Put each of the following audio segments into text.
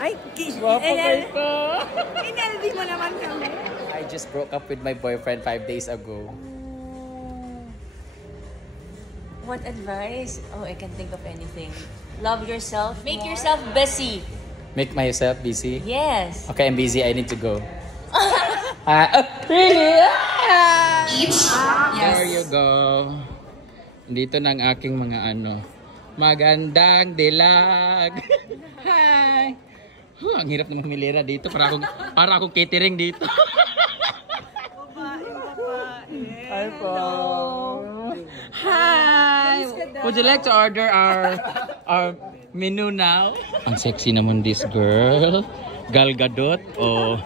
Ay, ineldi mo naman kami. I just broke up with my boyfriend 5 days ago. What advice? Oh, I can think of anything. Love yourself. Make yourself busy. Make myself busy? Yes. Okay, I'm busy. I need to go. Really? Yes. There you go. Dito na ang aking mga magandang dilag. Hi. Ang hirap na mamilira dito. Para akong catering dito. Hi po. Hi. Would you like to order our menu now? Ang sexy naman this girl. Gal Gadot o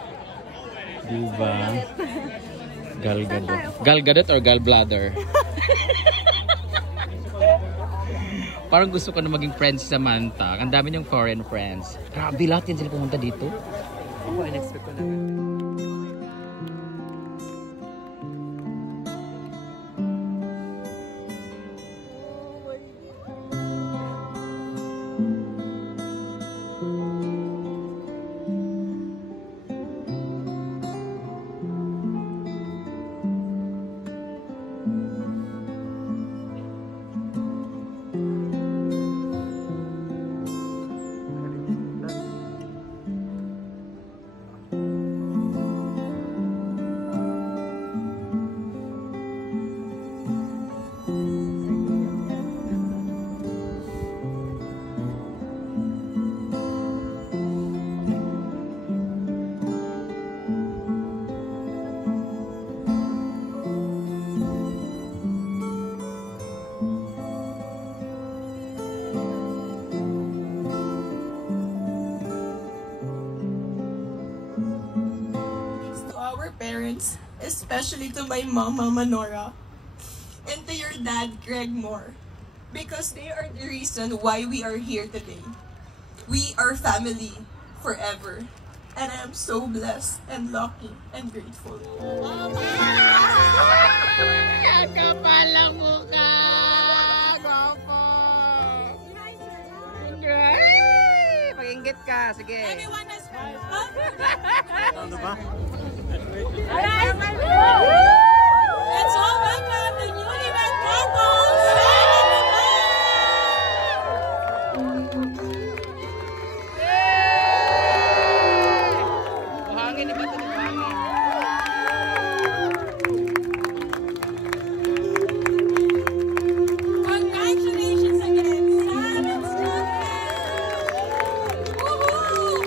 diba? Gal Gadot. Gal Gadot or Gal Bladder? Parang gusto ko na maging friends si Samantha. Ang dami niyong foreign friends. Grabe, lahat yan sila pumunta dito. Ako, in-expect ko na. Parents, especially to my mom, Mama Nora, and to your dad, Greg Moore, because they are the reason why we are here today. We are family forever, and I am so blessed and lucky and grateful. Kapal ang mukha! Gwapo! Mag-inggit ka, sige. Anyone has fun? Ano ba? Let's all welcome the newlywed couples! Buhangin na ba ito? Buhangin. Congratulations again, Sam and Stephen! Woohoo!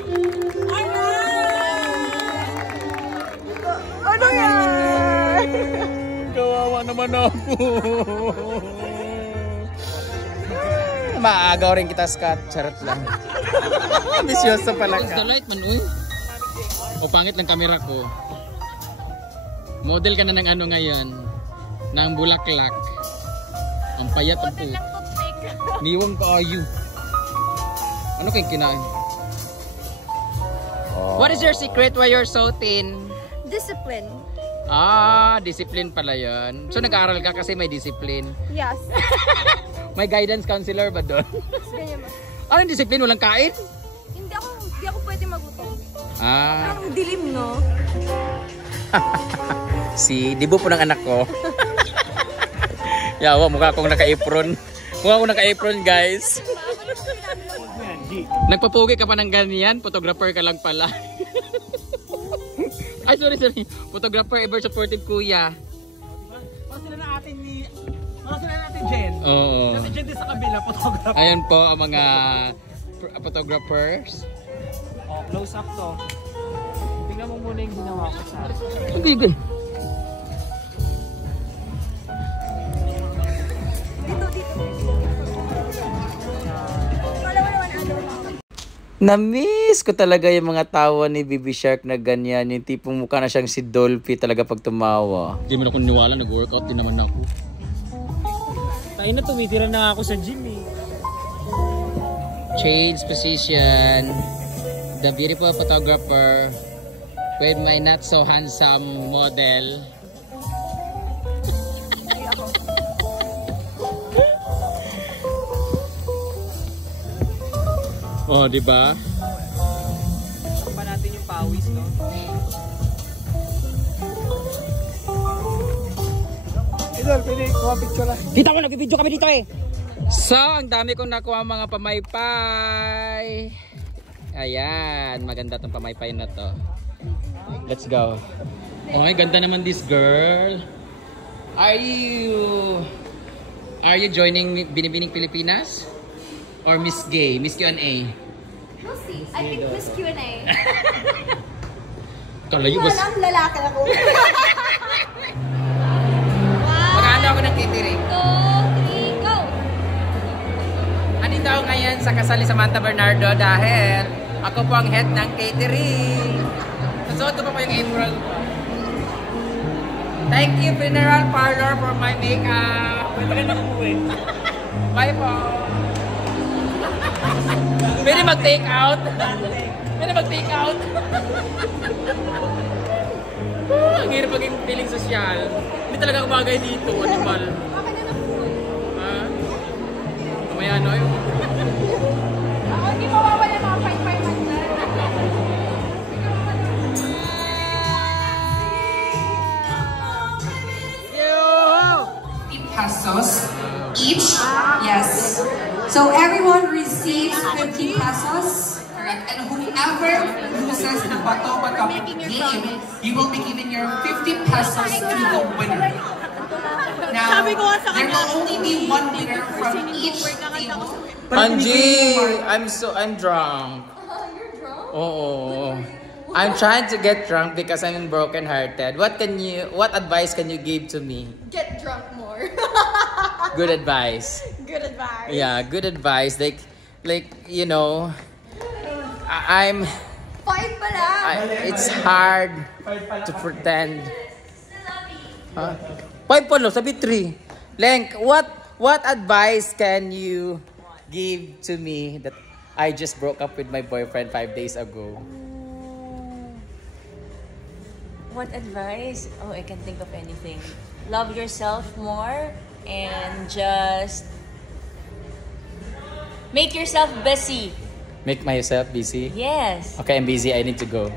Alright! Ano yan? Kawawa naman ako. Maagaw rin kita, Scott. Charot lang. Bisyoso pala ka. Light man, uy. O pangit ng camera ko. Model ka na ng ngayon. Ng bulaklak. Ang payat ang po. Niwang kaayo. Ano kayong kinain? What is your secret why you're so thin? Discipline. Discipline pala yun. So nag-aaral ka kasi may discipline. Yes. May guidance counselor ba doon? Ganyan ba? Anong discipline? Walang kain? Hindi ako pwede magutom. Parang dilim, no? Si Dibo po ng anak ko. Yawa, mukha akong naka-apron. Mukha akong naka-apron, guys. Nagpapugi ka pa ng ganyan? Photographer ka lang pala. Ay, sorry. Photographer, ever supportive kuya. Mga sila natin Jen. Oo. Kasi Jen din sa kabila, photographer. Ayan po ang mga photographers. Oh, close up to. Tingnan mo muna yung ginawa ko sa akin. Hindi. Na-miss ko talaga yung mga tawa ni Baby Shark na ganyan. Yung tipong mukha na siyang si Dolphy talaga pag tumawa. Hindi mo na kung niwala, nag-workout din naman ako. Tayo na, tumitira na ako sa gym eh. Change position. The beautiful photographer with my not so handsome model. Oh, di ba? Pa natin yung pawis, no? Idol, pwede kuha picture lang. Kita ko, nag-video kami dito eh. So, ang dami kong nakuha mga pamaypay. Ayan, maganda tong pamaypay na to. Let's go. Oh, ganda naman this girl. Are you joining Binibining Pilipinas? Or Miss Gay? Miss Q&A? We'll see. I think Miss Q&A. Kalayo ba? Walang lalaki ako. Mag-ano ako ng catering. 2, 3, go! Andito ako ngayon sa kasal ni Samantha Bernardo dahil ako po ang head ng catering. Nasuot ko pa yung apron ko. Thank you, Funeral Parlor, for my makeup. Bye po. Pwede mag-take out. Pwede mag-take out. Ang hirap maging feeling social. Hindi talaga kumagay dito, animal. Ha? Mamaya ano yun? Ako hindi mawawala yung mga pay-pay man dyan. Pesos each. Yes. So everyone receives 50 pesos. Correct. And whoever loses the Bato game, you will be giving your 50 pesos to the winner. Now, there will only be one winner from each table. Angie, I'm drunk. You're drunk? Oo. I'm trying to get drunk because I'm broken hearted. What advice can you give to me? Get drunk more. Good advice. Good advice. Yeah, good advice. Like you know, I'm 5 pa lang. it's hard to pretend. Huh? 5 pa lang, sabi 3. Lenk, what advice can you give to me that I just broke up with my boyfriend 5 days ago? What advice? Oh, I can think of anything. Love yourself more and just make yourself busy. Make myself busy? Yes. Okay, I'm busy. I need to go.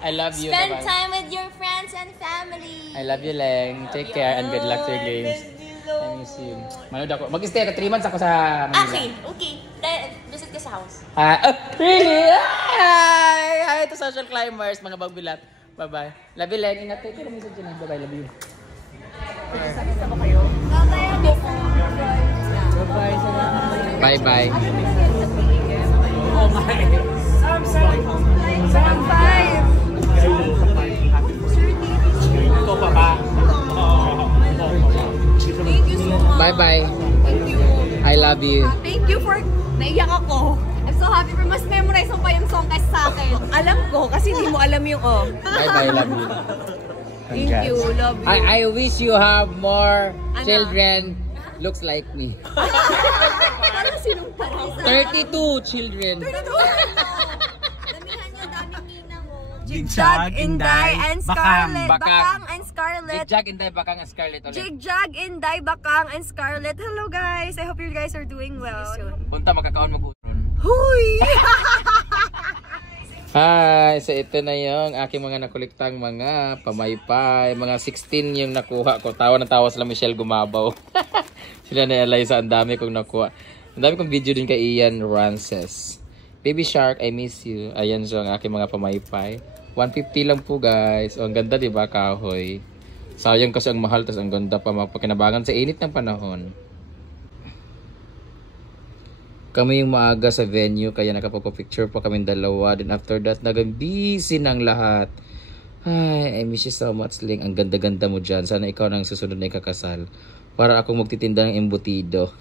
I love you. Spend Bye-bye. time with your friends and family. I love you, Leng. Take care and good luck to your games. I miss you. Manood ako. Mag-stay ako 3 months ako sa Manila. Okay. Visit ka sa house. Really? Hi! Hi to social climbers, mga bagbilat. Bye-bye. Love you, Leng. Ingat kayo. Pero message yun. Bye-bye. Love you. Bye-bye. Oh my. Ito pa ba? Thank you so much. Bye-bye. Thank you. I love you. Thank you for... Naiyak ako. I'm so happy for mas memorize mo pa yung song kaysa sa akin. Alam ko, kasi hindi mo alam yung Bye-bye. Love you. Thank you, love you. I wish you have more children looks like me. Parang sinumpa ako. 32 children. Damihan niyo, daming ninang mo. Jigjag, Inday, and Scarlett. Bakang. Bakang and Scarlett. Jigjag, Inday, Bakang, and Scarlett ulit. Jigjag, Inday, Bakang, and Scarlett. Hello guys, I hope you guys are doing well. Punta, makakaon mag-uron. Huy! Hi! So ito na yung aking mga nakuliktang mga pamaypay. Mga 16 yung nakuha ko. Tawa na tawa sila Michelle Gumabaw. Sila na Eliza, ang dami kong nakuha. Ang dami kong video din kay Ian Rances. Baby Shark, I miss you. Ayan so ang aking mga pamaypay. 150 lang po guys. O, ang ganda diba kahoy? Sayang kasi ang mahal. Tas ang ganda pa mapakinabangan sa init ng panahon. Kami yung maaga sa venue, kaya nakapagpa-picture pa kami dalawa. Then after that, nag-busy ng lahat. Ay, I miss you so much, Ling. Ang ganda-ganda mo dyan. Sana ikaw nang susunod na ikakasal. Para akong magtitinda ng embutido.